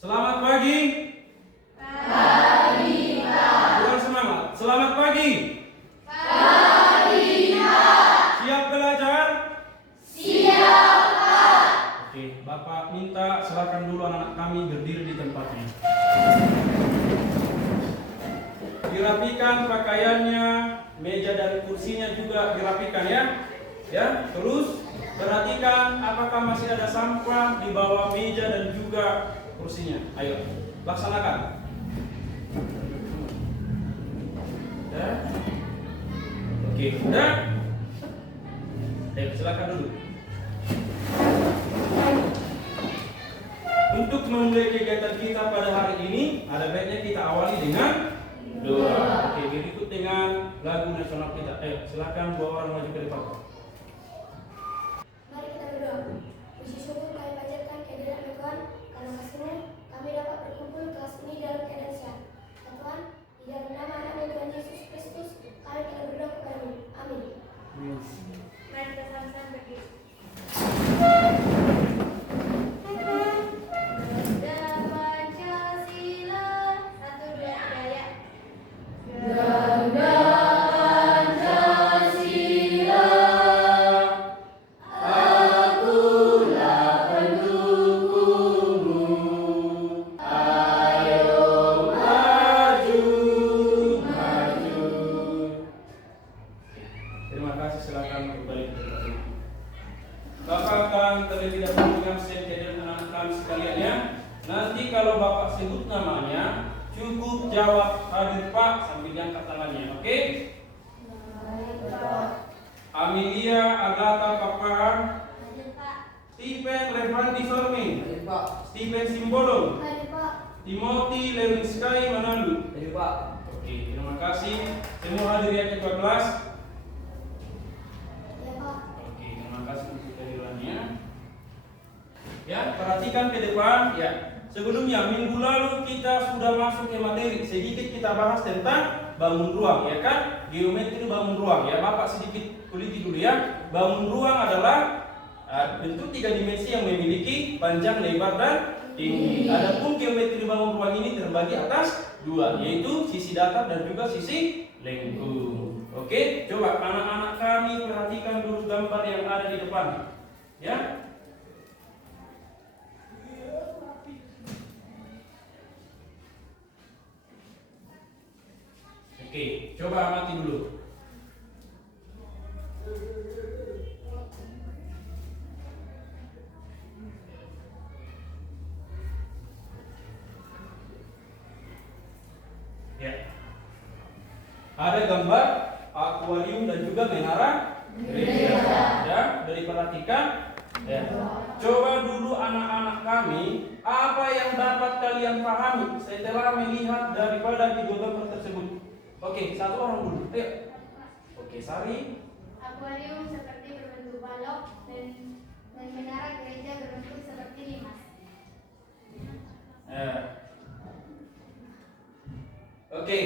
Selamat pagi. Pagi, Pak. Kurang semangat. Selamat pagi. Pagi, Pak. Siap belajar? Siap, Pak. Oke, Bapak minta silakan dulu anak-anak kami berdiri di tempatnya. Dirapikan pakaiannya, meja dan kursinya juga dirapikan ya. Ya, terus perhatikan apakah masih ada sampah di bawah meja dan juga kursinya. Ayo, laksanakan. Ya. Oke, udah. Ayo, silakan dulu. Untuk memulai kegiatan kita pada hari ini, ada baiknya kita awali dengan doa. Oke, berikut dengan lagu nasional kita. Ayo, silakan dua orang maju ke depan. Mari kita berdoa. Puji syukur kami panjatkan kehadiran Tuhan, karena kasih-Nya kami dapat berkumpul kelas ini dalam keadaan sehat. Ya Tuhan, di dalam nama anak Tuhan Yesus Kristus, kami kita berdoa kepada-Mu. Amin. Mari kita sama-sama berdiri. Pancasila, satu dua tiga ya. Ganda Pancasila, akulah pendukungmu. Ayo maju, maju. Terima kasih, silakan kembali ke tempat ini. Bapak akan terlebih dahulu mengabsen kehadiran anak-anak kami sekalian ya. Nanti kalau Bapak sebut namanya, cukup jawab hadir Pak sambil diangkat tangannya, oke? Amelia Agatha Papahan, Hadir Pak. Stephen Revandi Sorming, Hadir Pak. Stephen Simbolon, Hadir Pak. Timothy Lewinsky Manandu. Hadir Pak. Oke, terima kasih. Semua hadir ya ketua kelas. Ya Pak. Oke, terima kasih untuk kehadirannya. Ya, perhatikan ke depan. Ya, sebelumnya minggu lalu kita sudah masuk ke materi. Sedikit kita bahas tentang bangun ruang, ya kan? Geometri bangun ruang. Ya, Bapak sedikit kuliti dulu ya. Bangun ruang adalah bentuk tiga dimensi yang memiliki panjang, lebar, dan tinggi. Adapun geometri bangun ruang ini terbagi atas dua, yaitu sisi datar dan juga sisi lengkung. Oke, coba anak-anak kami perhatikan dulu gambar yang ada di depan. Ya. Oke, coba amati dulu. Ya. Ada gambar akuarium dan juga menara gereja. Ya, dari perhatikan. Ya. Coba dulu anak-anak kami, apa yang dapat kalian pahami setelah melihat daripada kedua gambar tersebut? Oke, satu orang dulu. Ayo. Oke, Sari. Akuarium seperti berbentuk balok dan menara gereja berbentuk seperti limas. Oke,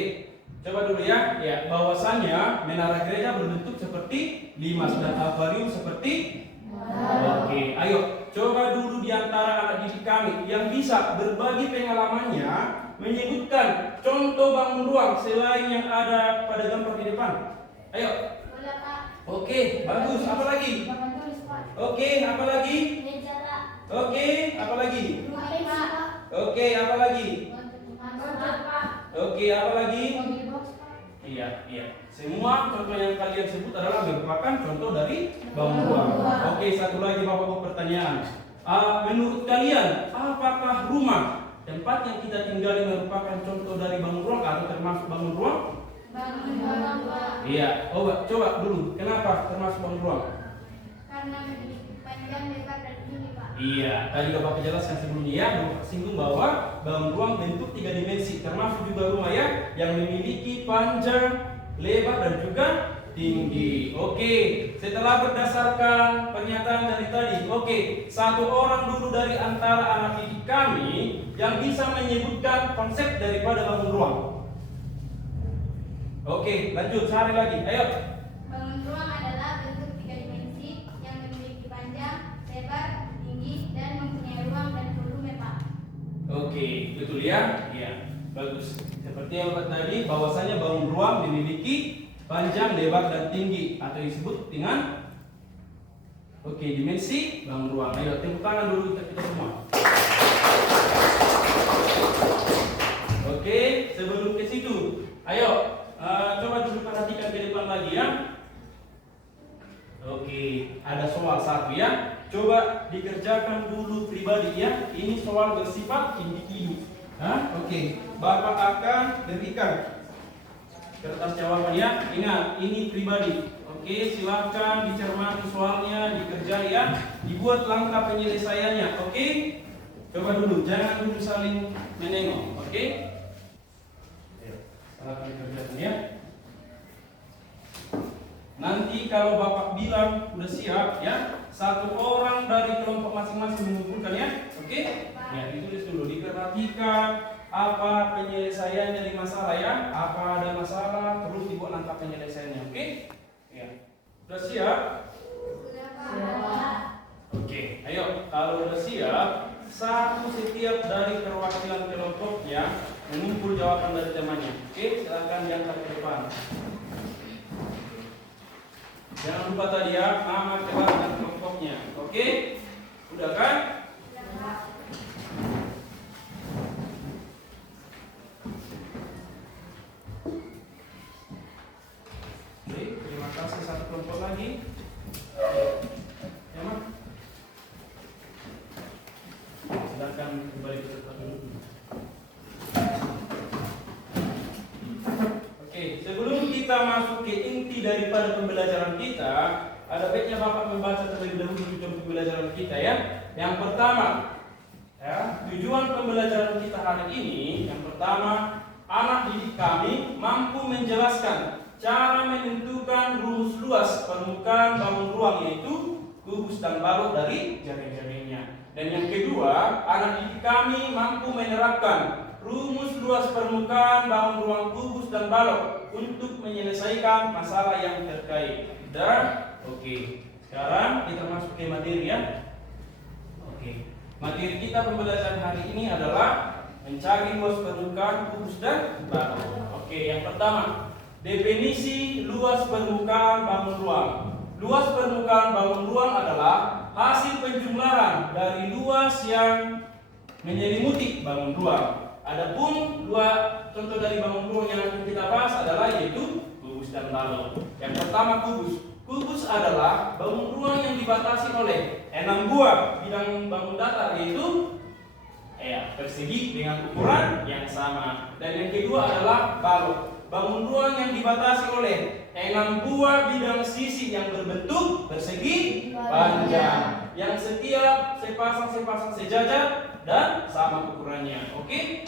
coba dulu ya. Ya, bahwasannya menara gereja berbentuk seperti limas dan akuarium seperti. Oke, ayo coba dulu di antara anak didik kami yang bisa berbagi pengalamannya menyebutkan contoh bangun ruang selain yang ada pada gambar di depan. Ayo. Bola Pak. Oke, bagus. Apa lagi? Papan tulis Pak. Oke, apa lagi? Meja Pak. Oke, apa lagi? Rumah Pak. Oke, apa lagi? Motor Pak. Oke, apa lagi? Mobil box Pak. Iya, iya. Semua contoh yang kalian sebut adalah merupakan contoh dari bangun ruang. Oke, satu lagi Bapak mau pertanyaan. Menurut kalian, apakah rumah tempat yang kita tinggali merupakan contoh dari bangun ruang atau termasuk bangun ruang? Bangun ruang Pak. Iya. Oh, coba dulu. Kenapa termasuk bangun ruang? Karena memiliki panjang, lebar, dan tinggi Pak. Iya, tadi udah Bapak jelaskan sebelumnya ya, Bapak singgung bahwa bangun ruang bentuk tiga dimensi, termasuk juga rumah ya, yang memiliki panjang, lebar, dan juga tinggi. Oke, setelah berdasarkan pernyataan dari tadi, oke, satu orang dulu dari antara anak didik kami yang bisa menyebutkan konsep daripada bangun ruang. Oke, lanjut, sehari lagi, ayo. Bangun ruang adalah bentuk tiga dimensi yang memiliki panjang, lebar, tinggi, dan mempunyai ruang dan volume Pak. Oke, betul ya? Iya, bagus. Seperti yang tadi, bahwasanya bangun ruang memiliki panjang, lebar, dan tinggi atau disebut dengan dimensi bangun ruang. Ayo tepuk tangan dulu kita semua. Oke, sebelum ke situ, ayo coba dulu perhatikan ke depan lagi ya. Oke, ada soal satu ya. Coba dikerjakan dulu pribadi ya. Ini soal bersifat individu. Oke, Bapak akan berikan kertas jawaban ya. Ingat, ini pribadi. Oke, silakan dicermati soalnya, dikerjai ya. Dibuat langkah penyelesaiannya. Oke, coba dulu, jangan dulu saling menengok. Oke, silakan dikerjakan ya. Nanti kalau Bapak bilang udah siap ya, satu orang dari kelompok masing-masing mengumpulkan ya. Oke? Ya, ditulis dulu, diperhatikan apa penyelesaiannya di masalah ya. Apa ada masalah, terus dibuat langkah penyelesaiannya. Oke? Ya. Sudah siap? Oke, ayo kalau udah siap, satu setiap dari perwakilan kelompoknya mengumpul jawaban dari temannya. Oke, silakan diangkat ke depan. Jangan lupa tadi ya, nama, kelas, dan kelompoknya. Oke? Udah kan? Oke, terima kasih. Satu kelompok lagi. Ya, Mak. Silakan kembali ke tempat dulu. Sebelum kita masuk ke inti daripada pembelajaran kita, ada baiknya Bapak membaca terlebih dahulu tujuan pembelajaran kita ya. Yang pertama, ya, tujuan pembelajaran kita hari ini, yang pertama, anak didik kami mampu menjelaskan cara menentukan rumus luas permukaan bangun ruang, yaitu kubus dan balok dari jaring-jaringnya. Dan yang kedua, anak didik kami mampu menerapkan rumus luas permukaan bangun ruang kubus dan balok untuk menyelesaikan masalah yang terkait. Dan sekarang kita masuk ke materi ya. Materi kita pembelajaran hari ini adalah mencari luas permukaan kubus dan balok. Yang pertama, definisi luas permukaan bangun ruang. Luas permukaan bangun ruang adalah hasil penjumlahan dari luas yang menyelimuti bangun ruang. Adapun dua contoh dari bangun ruang yang akan kita bahas adalah yaitu kubus dan balok. Yang pertama, kubus. Kubus adalah bangun ruang yang dibatasi oleh 6 buah bidang bangun datar, yaitu persegi dengan ukuran yang sama. Dan yang kedua adalah balok. Bangun ruang yang dibatasi oleh 6 buah bidang sisi yang berbentuk persegi panjang, yang setiap sepasang sejajar dan sama ukurannya.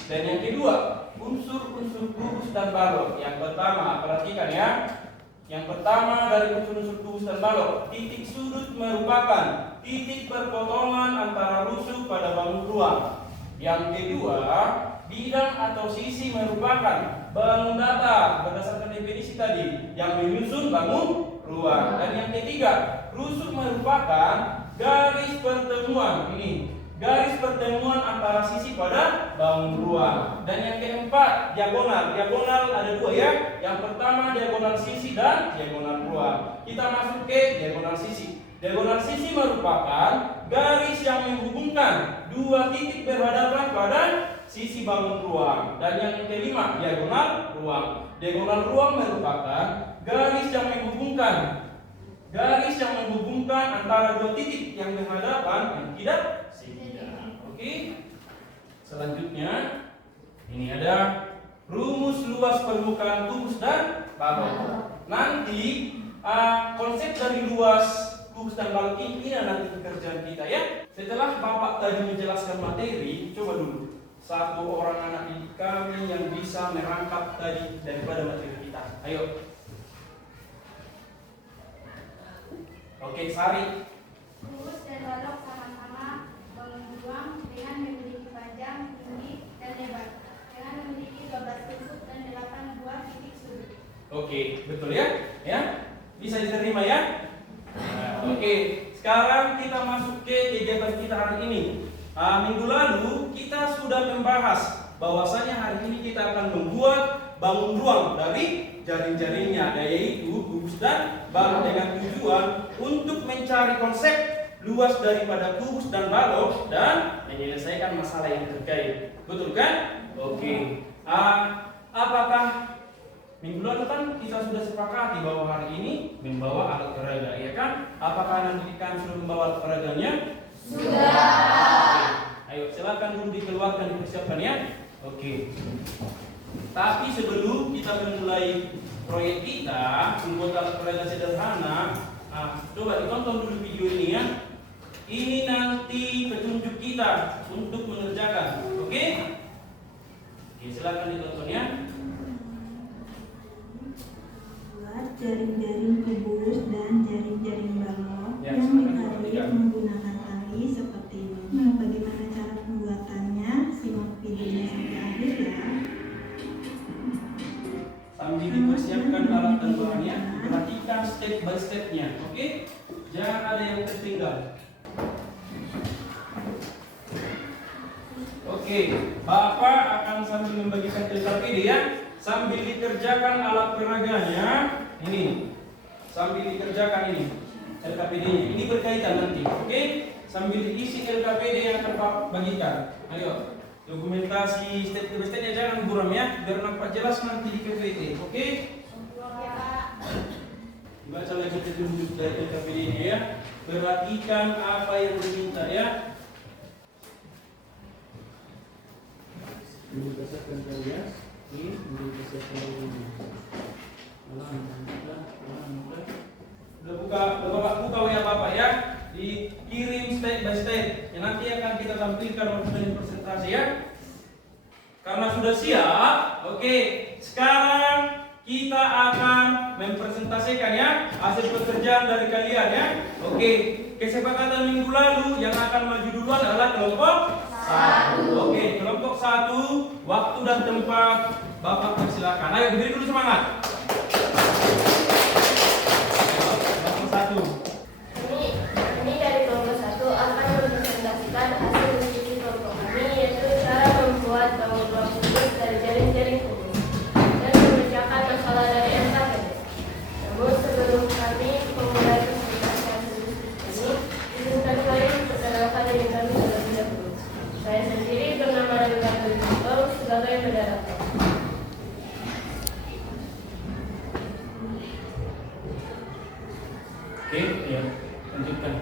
Dan yang kedua, unsur-unsur kubus dan balok. Yang pertama, perhatikan ya. Yang pertama dari unsur-unsur kubus dan balok, titik sudut merupakan titik perpotongan antara rusuk pada bangun ruang. Yang kedua, bidang atau sisi merupakan bangun datar berdasarkan definisi tadi yang menyusun bangun ruang. Dan yang ketiga, rusuk merupakan garis pertemuan. Ini garis pertemuan antara sisi pada bangun ruang. Dan yang keempat, diagonal. Diagonal ada dua ya. Yang pertama diagonal sisi dan diagonal ruang. Kita masuk ke diagonal sisi. Diagonal sisi merupakan garis yang menghubungkan dua titik berhadapan pada sisi bangun ruang. Dan yang kelima, diagonal ruang. Diagonal ruang merupakan garis yang menghubungkan antara dua titik yang berhadapan dan tidak segitiga. Selanjutnya ini ada rumus luas permukaan kubus dan balok. Nanti konsep dari luas kubus dan balok ini nanti pekerjaan kita ya. Setelah Bapak tadi menjelaskan materi, coba dulu satu orang anak didik kami yang bisa merangkap tadi daripada materi kita. Ayo. Sari. Kubus dan balok sama-sama bangun ruang dengan memiliki panjang, tinggi, dan lebar, dengan memiliki 12 sudut dan 8 buah titik sudut. Betul ya? Bisa diterima ya? Sekarang kita masuk ke kegiatan kita hari ini. minggu lalu kita sudah membahas bahwasanya hari ini kita akan membuat bangun ruang dari jaring-jaringnya, yaitu kubus dan balok, dengan tujuan untuk mencari konsep luas daripada kubus dan balok dan menyelesaikan masalah yang terkait. Betul kan? Oke. Apakah minggu lalu kan kita sudah sepakati bahwa hari ini membawa alat peraga, ya kan? Apakah nanti kami sudah membawa alat peraganya? Sudah. Ayo silakan dulu dikeluarkan, dipersiapkan ya. Oke. Tapi sebelum kita memulai proyek kita membuat alat peraga sederhana, coba ditonton dulu video ini ya. Ini nanti petunjuk kita untuk mengerjakan. Oke? Oke, silakan ditonton ya. Buat jaring-jaring kubus dan jaring-jaring balok Ya, yang silakan ditarik diperhatikan. menggunakan tali seperti ini. Bagaimana cara pembuatannya? Simak videonya sampai akhir ya. Sambil dipersiapkan alat dan bahannya, perhatikan step by stepnya. Oke? Jangan ada yang tertinggal. Oke, Bapak akan sambil membagikan LKPD ya. Sambil dikerjakan alat peraganya, ini. Sambil dikerjakan ini LKPD-nya. Ini berkaitan nanti. Oke? Sambil diisi LKPD yang akan Pak bagikan. Ayo. Dokumentasi step by stepnya jangan buram ya, biar nampak jelas nanti di PPT. Oke? Baca lagi petunjuk dari LKPD-nya ya. Perhatikan apa yang diminta ya. Ini persiapkan ya. Ini persiapkan ini. Udah buka WA Bapak ya. Dikirim step by step. Yang nanti akan kita tampilkan waktu presentasi ya. Karena sudah siap, oke. Sekarang kita akan mempresentasikan ya hasil pekerjaan dari kalian ya. Oke, kesepakatan minggu lalu yang akan maju duluan adalah kelompok 1. Oke, kelompok 1, waktu dan tempat Bapak persilakan. Ayo diberi dulu semangat. Ayo, kelompok 1. Kami dari kelompok 1 akan mempresentasikan hasil diskusi kelompok kami, yaitu cara membuat bangun ruang kubus dari jaring-jaring kubus dan mengerjakan masalah dari LKPD. Namun sebelum kami memulai presentasi hasil diskusi ini, izinkan saya memperkenalkan diri kami terlebih dahulu. Saya sendiri bernama Rangga Belinto sebagai moderator. Oke, ya, lanjutkan.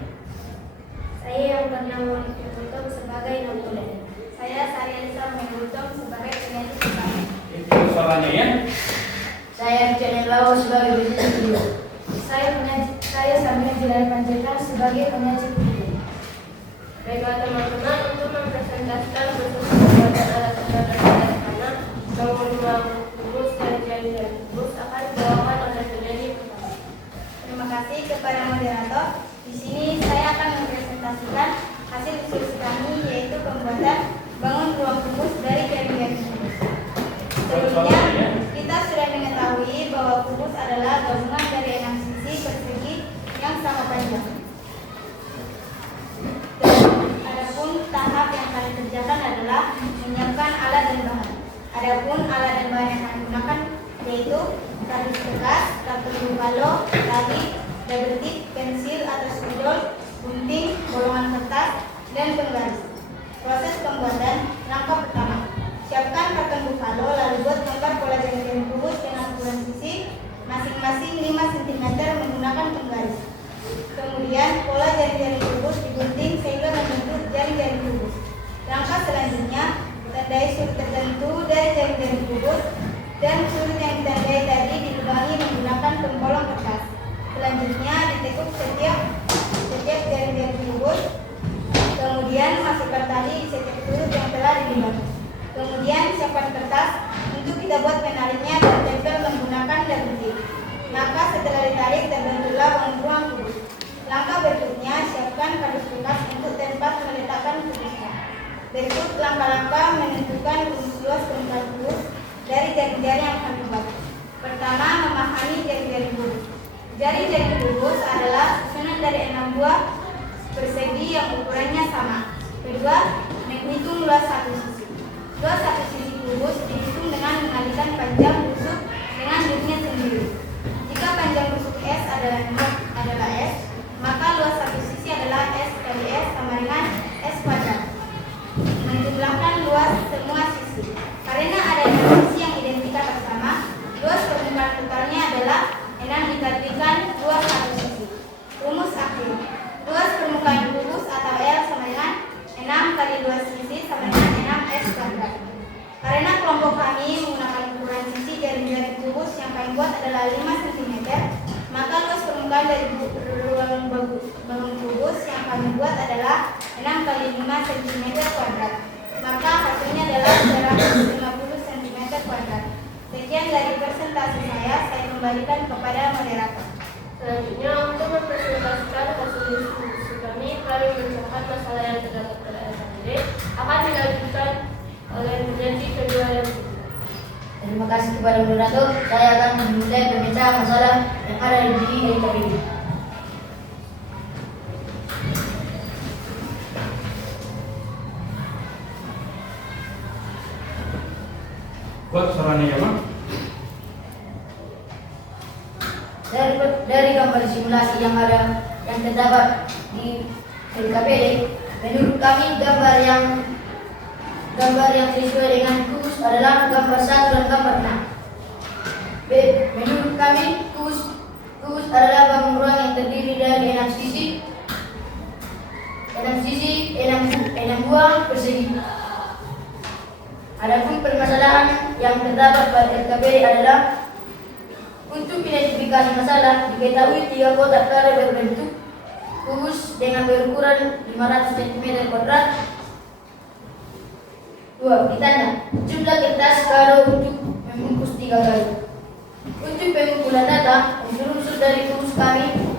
Saya yang bernama Monika Gultom sebagai notulen. Saya Saryalisa Megultom sebagai penyanyi utama. Itu suaranya ya. Saya Richard Lawo sebagai penyanyi video. Saya Samina Jilai Panjaitan sebagai penyanyi video. Baiklah teman-teman, untuk mempresentasikan proses pembuatan alat peraga sederhana bangun ruang kubus dan jaring-jaring kubus akan dibawakan oleh penyanyi pertama. Terima kasih kepada moderator. Di sini saya akan mempresentasikan hasil diskusi kami, yaitu pembuatan bangun ruang kubus dari jaring-jaring kubus. Sebelumnya kita sudah mengetahui bahwa kubus adalah gabungan dari 6 sisi persegi yang sama panjang. Adapun tahap yang kami kerjakan adalah menyiapkan alat dan bahan. Adapun alat dan bahan yang kami gunakan yaitu kardus bekas, kartu balo, tali, double tip, pensil atau spidol, gunting, bolongan kertas, dan penggaris. Proses pembuatan: langkah pertama, siapkan karton buffalo, lalu buat gambar pola jaring-jaring kubus dengan ukuran sisi masing-masing 5 cm menggunakan penggaris. Kemudian pola jaring-jaring kubus digunting sehingga membentuk jaring-jaring kubus. Langkah selanjutnya, tandai sudut tertentu dari jaring-jaring kubus dan sudut yang ditandai tadi dilubangi menggunakan pembolong kertas. Selanjutnya ditekuk setiap jaring-jaring kubus. Kemudian masukkan tali di setiap sudut yang telah dilubangi. Kemudian siapkan kertas untuk kita buat penariknya dan tempel menggunakan double tip. Maka setelah ditarik terbentuklah bangun ruang kubus. Langkah berikutnya, siapkan kardus bekas untuk tempat meletakkan kubusnya. Berikut langkah-langkah menentukan rumus luas permukaan kubus dari jaring-jaring yang akan dibuat. Pertama, memahami jaring-jaring kubus. Jaring-jaring kubus adalah susunan dari 6 buah persegi yang ukurannya sama. Kedua, luas satu sisi. Luas satu sisi kubus dihitung dengan mengalihkan panjang busuk dengan dirinya sendiri. Jika panjang busuk S adalah S, maka luas satu sisi adalah S kali S sama dengan S kuadrat. Menjumlahkan luas semua sisi. Karena adanya sisi yang identik atau sama, luas permukaan totalnya adalah 6 dikalikan luas satu sisi. Rumus akhir. Luas permukaan kubus atau L sama dengan 6 kali luas sisi sama dengan 6S kuadrat. Karena kelompok kami menggunakan ukuran sisi jari-jari kubus yang kami buat adalah 5 cm, maka luas permukaan dari ruang bangun kubus yang kami buat adalah 6 kali 5 cm kuadrat. Maka hasilnya adalah 150 cm kuadrat. Sekian dari presentasi saya kembalikan kepada moderator. Selanjutnya, untuk mempresentasikan hasil diskusi kami memecahkan masalah yang terdapat pada SAPD akan dilanjutkan oleh penyaji kedua dan ketiga. Terima kasih kepada moderator. Saya akan memulai pemecahan masalah yang ada di LKPD. Buat suaranya ya, Mak. Dari gambar simulasi yang terdapat di LKPD, menurut kami gambar yang sesuai dengan kubus adalah gambar 1 dan gambar 6. Menurut kami kubus adalah bangun ruang yang terdiri dari 6 sisi, 6 buah persegi. Adapun permasalahan yang terdapat pada LKPD adalah untuk identifikasi masalah, diketahui 3 kotak kare berbentuk kubus dengan berukuran 500 cm kuadrat. 2. Ditanya jumlah kertas kado untuk membungkus 3 kali. Untuk pengumpulan data, unsur-unsur dari kubus kami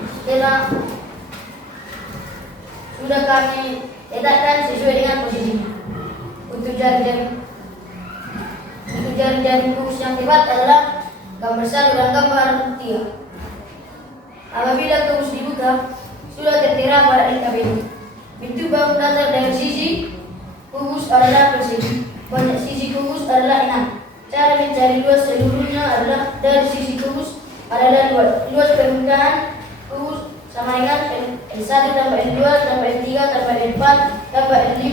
sudah kami letakkan sesuai dengan posisinya. Untuk jari-jari kubus yang tepat adalah gambar 1 dan gambar 3. Apabila kubus dibuka, sudah tertera pada LKPD. Bentuk bangun datar dari sisi kubus adalah persegi. Banyak sisi kubus adalah 6. Cara mencari luas seluruhnya adalah dari sisi kubus adalah luas permukaan kubus sama dengan L1 tambah L2 tambah L3 tambah L4 tambah L5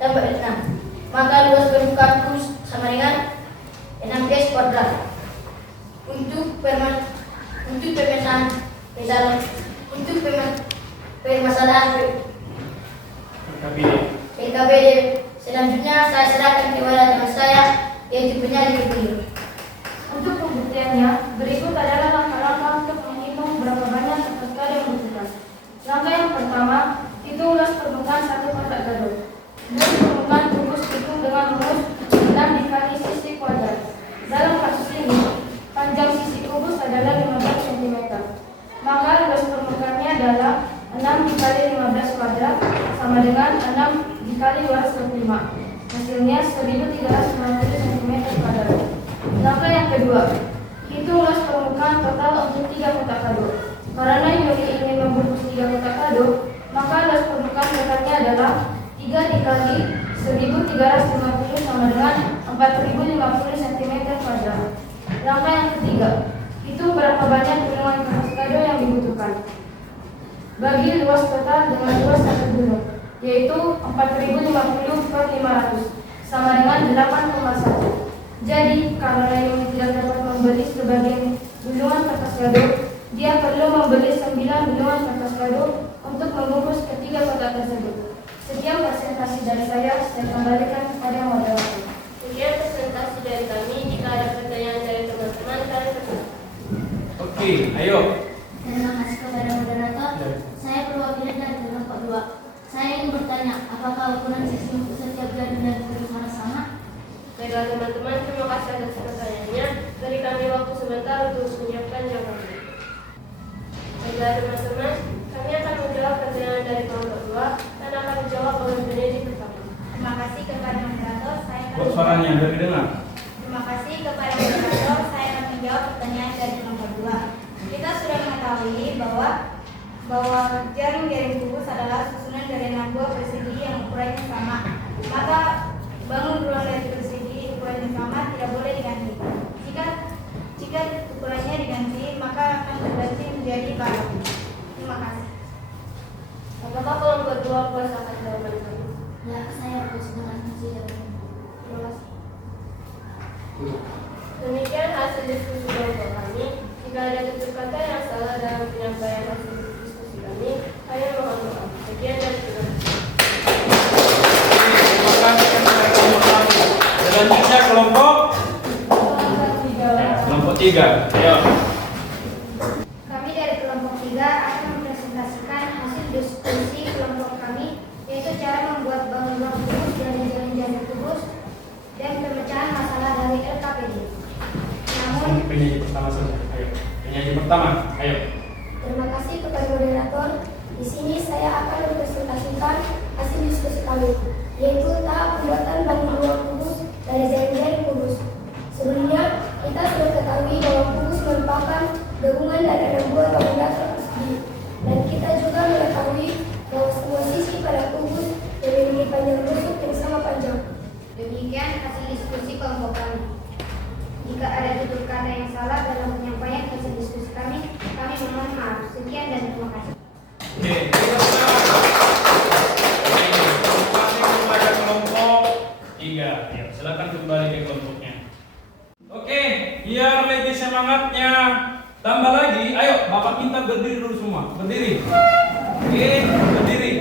tambah L6. Maka luas permukaan kubus sama dengan 6S kuadrat. Untuk permasalahan LKPD selanjutnya saya serahkan kepada teman saya, yaitu penyanyi kedua. Untuk pembuktiannya, berikut adalah langkah-langkah untuk menghitung berapa banyak kertas kado yang dibutuhkan. Langkah yang pertama, hitung luas permukaan satu kotak kado. Luas permukaan kubus hitung dengan rumus 6 dikali sisi kuadrat. Dalam kasus ini, panjang sisi kubus adalah 15 cm. Maka luas permukaannya adalah 6 dikali 15 kuadrat sama dengan 6 dikali 205. Hasilnya 1350 cm kuadrat. Langkah yang kedua, hitung luas permukaan total untuk 3 kotak kado. Karena Yuli ingin membungkus 3 kotak kado, maka luas permukaan totalnya adalah 3 dikali 1350 sama dengan 4050 cm kuadrat. Langkah yang ketiga, hitung berapa banyak gulungan kertas kado yang dibutuhkan. Bagi luas total dengan luas satu gulung, yaitu 4050 per 500 sama dengan 8,1. Jadi, karena Yuli tidak dapat membeli sebagian gulungan kertas kado, dia perlu membeli 9 gulungan kertas kado untuk membungkus ketiga kotak tersebut. Sekian presentasi dari saya kembalikan kepada moderator. Sekian presentasi dari kami. Jika ada pertanyaan dari teman-teman, kalian bersilakan. Oke, ayo. Terima kasih kepada moderator. Saya perwakilan dari kelompok 2. Saya ingin bertanya, apakah ukuran sisi untuk setiap jari dan kubus harus sama? Baiklah teman-teman, terima kasih atas pertanyaannya. Beri kami waktu sebentar untuk menyiapkan jawabannya. Baiklah teman-teman, kami akan menjawab pertanyaan dari kelompok 2 dan akan dijawab oleh penyaji pertama. Terima kasih kepada moderator. Saya akan Buat suaranya biar didengar. Terima kasih kepada moderator. Saya akan menjawab pertanyaan dari nomor 2. Kita sudah mengetahui bahwa jaring-jaring kubus adalah susunan dari 6 buah persegi yang ukurannya sama. Maka bangun ruang dari persegi ukuran yang sama tidak boleh diganti. Jika ukurannya diganti, maka akan berganti menjadi balok. Terima kasih. Apakah kelompok 2 puas akan jawaban kami? Ya, saya harus dengan hasil. Terima kasih. Demikian hasil diskusi kelompok kami. Jika ada tutur kata yang salah dalam penyampaian hasil diskusi kami, saya mohon maaf. Sekian dan terima kasih. Terima kasih kepada kelompok kami. Selanjutnya kelompok 3. Ayo. Kami dari kelompok 3 akan mempresentasikan hasil diskusi kelompok kami, yaitu cara membuat bangun ruang kubus dari jalan-jalan kubus dan pemecahan masalah dari LKPD. Namun, Penyanyi pertama saja. Ayo. Penyanyi pertama. Ayo. Terima kasih kepada moderator. Di sini saya akan mempresentasikan hasil diskusi kami, yaitu tahap pembuatan bangun ruang kubus dari jaring-jaring kubus. Sebelumnya, kita sudah ketahui bahwa kubus merupakan gabungan dari 6 buah bangunan persegi, dan kita juga mengetahui bahwa semua sisi pada kubus memiliki panjang rusuk yang sama panjang. demikian hasil diskusi kelompok kami. Jika ada tutur kata yang salah dalam penyampaian hasil diskusi kami mohon maaf. Sekian dan terima kasih. Oke, terima kasih kepada kelompok 3. Ya, silakan kembali ke kelompoknya. Oke, biar lebih semangatnya tambah lagi. Ayo, Bapak minta berdiri dulu semua. Berdiri. Oke, berdiri.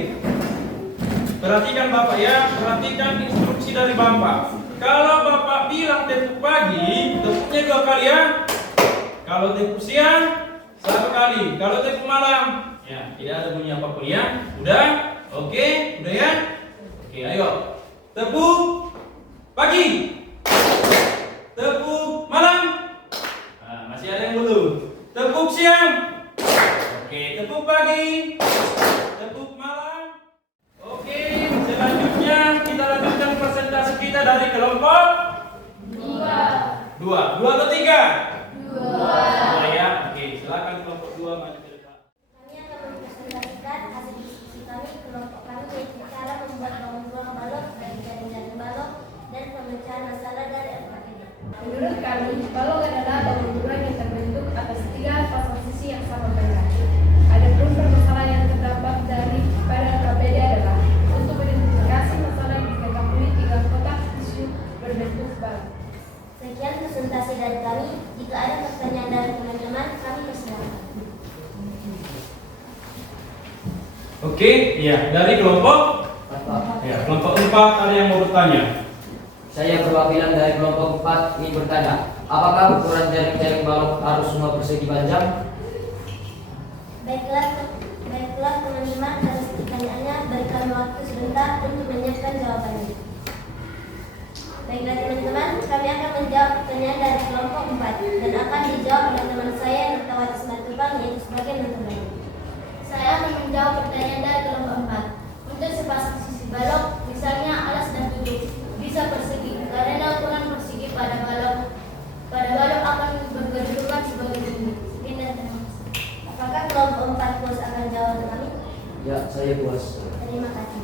Perhatikan Bapak ya, perhatikan instruksi dari Bapak. Kalau Bapak bilang tepuk pagi, tepuknya 2 kali ya. Kalau tepuk siang, 1 kali. Kalau tepuk malam, ya tidak ada bunyi apapun ya. Udah? Oke, udah ya? Oke, ayo. Tepuk pagi. Tepuk malam. Nah, masih ada yang belum. Tepuk siang. Oke, tepuk pagi. Tepuk malam. Oke, selanjutnya kita lanjutkan presentasi kita dari kelompok 2. 2 atau 3? 2 ya. Oke, silakan kelompok 2 maju ke depan. Kami akan mempresentasikan hasil diskusi kami kelompok kami, yaitu cara membuat bangun ruang balok dari jaring-jaring balok dan pemecahan masalah dari LKPD. Menurut kami, balok adalah bangun ruang yang terbentuk atas 3 pasang sisi yang sama panjang. Adapun permasalahan yang terdapat dari pada LKPD adalah untuk mengidentifikasi masalah yang diketahui 3 kotak tisu berbentuk balok. Sekian presentasi dari kami. Jika ada pertanyaan dari teman-teman, kami persilakan. Oke, ya, dari kelompok ya, kelompok 4 ada yang mau bertanya. Saya perwakilan dari kelompok 4 ingin bertanya, apakah ukuran jaring-jaring balok harus semua persegi panjang? Baiklah teman-teman, atas pertanyaannya berikan waktu sebentar untuk menyiapkan jawabannya. Baiklah teman-teman, kami akan menjawab pertanyaan dari kelompok 4 dan akan dijawab oleh teman saya Nurtawati Simatupang, yaitu sebagai berikut. Saya akan menjawab pertanyaan dari kelompok 4. Untuk sepasang sisi balok, misalnya alas dan tutup, bisa persegi karena ukuran persegi pada balok akan berkedudukan sebagai tinggi. Sekian dan terima kasih. Apakah kelompok 4 puas akan jawab kami? Ya, saya puas. Terima kasih.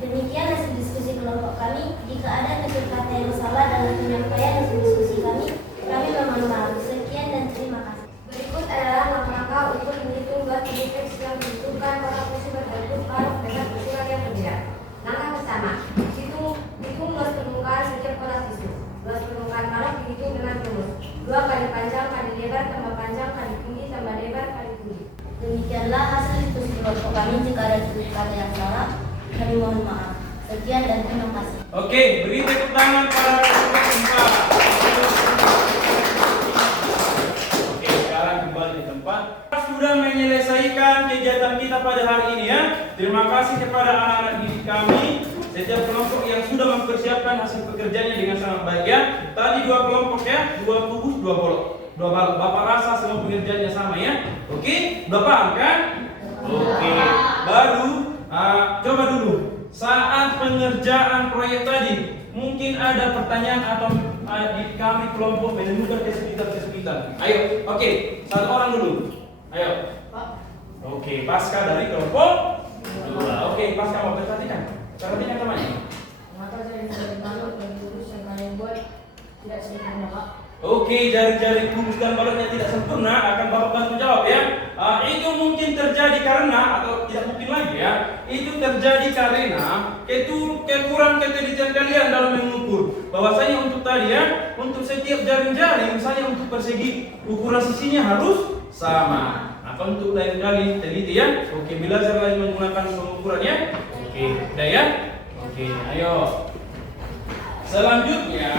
Demikian hasil diskusi kelompok kami. Jika ada tutur kata yang salah dalam penyampaian hasil diskusi kami mohon maaf. Sekian dan terima kasih. Berikut adalah langkah-langkah untuk menghitung buah teks yang ditentukan kotak kursi berbentuk balok dengan ukuran yang berbeda. Langkah pertama, hitung luas permukaan setiap kotak tisu. Luas permukaan balok dihitung dengan rumus 2 kali panjang kali lebar tambah panjang kali tinggi tambah lebar kali tinggi. Demikianlah hasil diskusi kelompok kami. Jika ada tutur kata yang salah, kami mohon maaf. Sekian dan terima kasih. Oke, beri tepuk tangan pada kelompok 4. Oke, sekarang kembali di tempat. Sudah menyelesaikan kegiatan kita pada hari ini ya. Terima kasih kepada anak-anak didik kami. Setiap kelompok yang sudah mempersiapkan hasil pekerjaannya dengan sangat baik ya. Tadi 2 kelompok ya, 2 kubus, 2 balok. Bapak rasa semua pekerjaannya sama ya. Oke, udah paham kan? Oke, baru coba dulu. Saat pengerjaan proyek tadi, mungkin ada pertanyaan atau di kami kelompok menemukan kesulitan. Ayo, oke, 1 orang dulu. Ayo. Oke, Pasca dari kelompok 2. Oke, Pasca mau perhatikan temannya. menjadi balok bagi urus yang kalian buat tidak sempurna, Pak. Oke, jari-jari kubus dan baloknya tidak sempurna, akan Bapak bantu jawab ya. Itu mungkin terjadi karena, atau tidak mungkin lagi ya, itu terjadi karena itu kekurangan ketelitian kalian dalam mengukur. Bahwasanya untuk tadi ya, untuk setiap jaring-jaring, misalnya untuk persegi, ukuran sisinya harus sama. Apa untuk lain kali teliti ya? Oke, belajar lagi menggunakan pengukurannya. Oke, udah ya? Oke, ayo. Selanjutnya,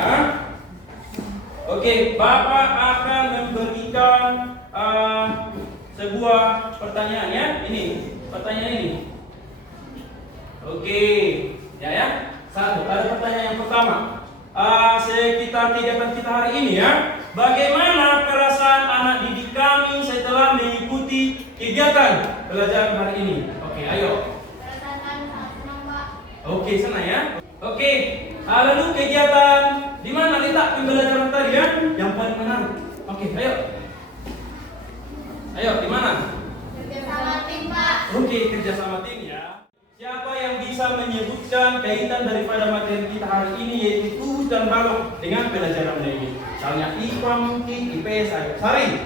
oke, Bapak akan memberikan sebuah pertanyaan ya. Ini, pertanyaan ini. Oke, ya. Satu, ada pertanyaan yang pertama. Sekitar kegiatan kita hari ini ya. Bagaimana perasaan anak didik kami setelah mengikuti kegiatan pelajaran hari ini? Oke, ayo. Perasaan kami sangat senang, Pak. Oke, senang ya. Oke, lalu kegiatan di mana letak pembelajaran tadi ya? Yang paling menarik. Oke, ayo. Ayo, di mana? Bersama tim, Pak. Oke, kerja sama tim ya. Siapa yang bisa menyebutkan kaitan daripada materi kita hari ini yaitu kubus dan balok dengan pelajaran ini? Misalnya IPA mungkin, IPS, ayo. Sari.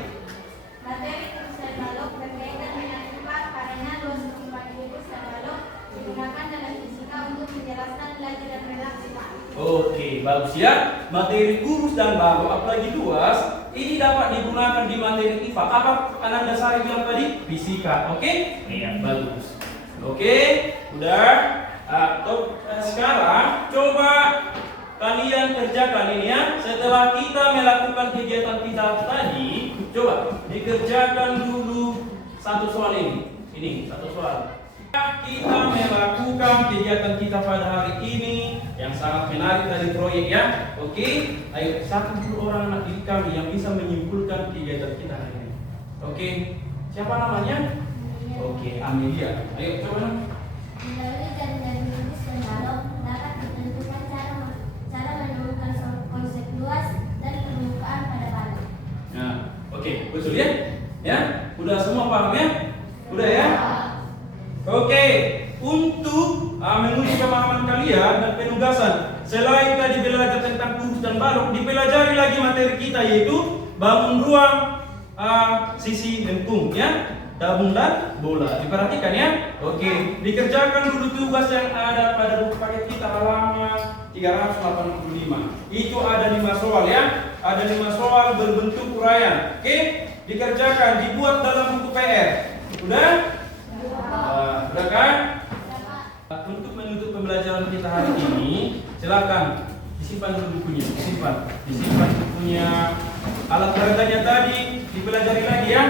Materi kubus dan balok berkaitan dengan IPA karena dua sifat kubus dan balok digunakan dalam fisika untuk menjelaskan nilai dan reaksi, Pak. Oke, bagus ya. Materi kubus dan balok apalagi luas ini dapat digunakan di materi IPA. Apa Ananda Sari bilang tadi? Fisika. Oke? Iya, bagus. Oke, udah. Sekarang coba kalian kerjakan ini ya. Setelah kita melakukan kegiatan kita tadi, coba dikerjakan dulu satu soal ini. Ini satu soal. Kita melakukan kegiatan kita pada hari ini yang sangat menarik dari proyek ya. Oke, ayo satu dulu orang anak didik kami yang bisa menyimpulkan kegiatan kita hari ini. Oke, siapa namanya? Oke, Amelia. Ayo coba. Melalui jaring-jaring kubus dan balok dapat ditentukan cara menemukan konsep luas dan permukaan pada balok. Nah, oke, betul ya? Ya, udah semua paham ya? Udah ya? Oke, untuk menguji pemahaman kalian dan penugasan, selain tadi belajar tentang kubus dan balok, dipelajari lagi materi kita yaitu bangun ruang, sisi lengkung ya. Tabung dan bola. Diperhatikan ya. Oke, dikerjakan dulu tugas yang ada pada buku paket kita halaman 385. Itu ada 5 soal ya. Ada 5 soal berbentuk uraian. Oke, dikerjakan, dibuat dalam buku PR. Udah? Udah kan? Untuk menutup pembelajaran kita hari ini, silakan disimpan dulu bukunya. Disimpan bukunya. Alat peraganya tadi dipelajari lagi ya.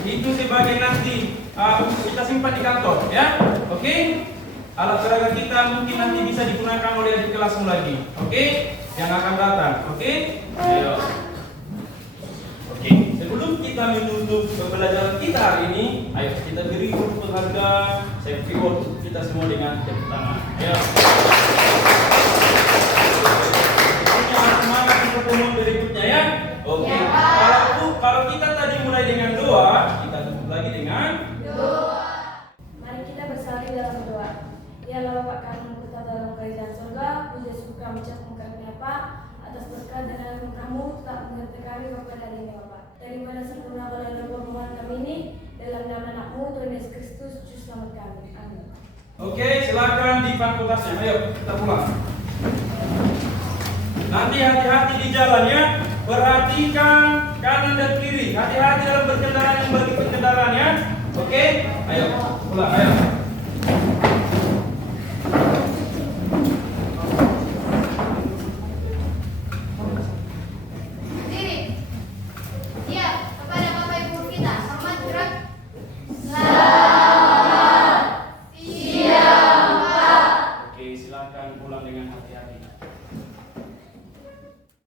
Itu sebagai nanti kita simpan di kantor ya. Oke? Alat peraga kita mungkin nanti bisa digunakan oleh adik kelasmu lagi. Oke? Yang akan datang. Oke? Ayo. Oke, sebelum kita menutup pembelajaran kita hari ini, ayo kita beri penghargaan safety award kita semua dengan tepuk tangan. Ayo. Semangat untuk pertemuan berikutnya ya. Oke. Kalau kita tadi mulai dengan doa, kita tutup lagi dengan Doa. Mari kita bersatu dalam berdoa. Ya Allah Bapa kami tetap dalam kerajaan surga, puja syukur kami ucapkan karunia Pak atas berkat dan anugerah kamu tetap menyertai kami Bapa dari ini Bapa. Daripada sempurna dalam permohonan kami ini dalam nama anakmu Tuhan Yesus Kristus juru selamat kami. Amin. Oke, silakan di fakultasnya. Ayo, kita pulang. Nanti hati-hati di jalan ya. Perhatikan kanan dan kiri. Hati-hati dalam berkendaraan yang bagi kendaraan ya. Oke? Ayo, pulang. Ayo.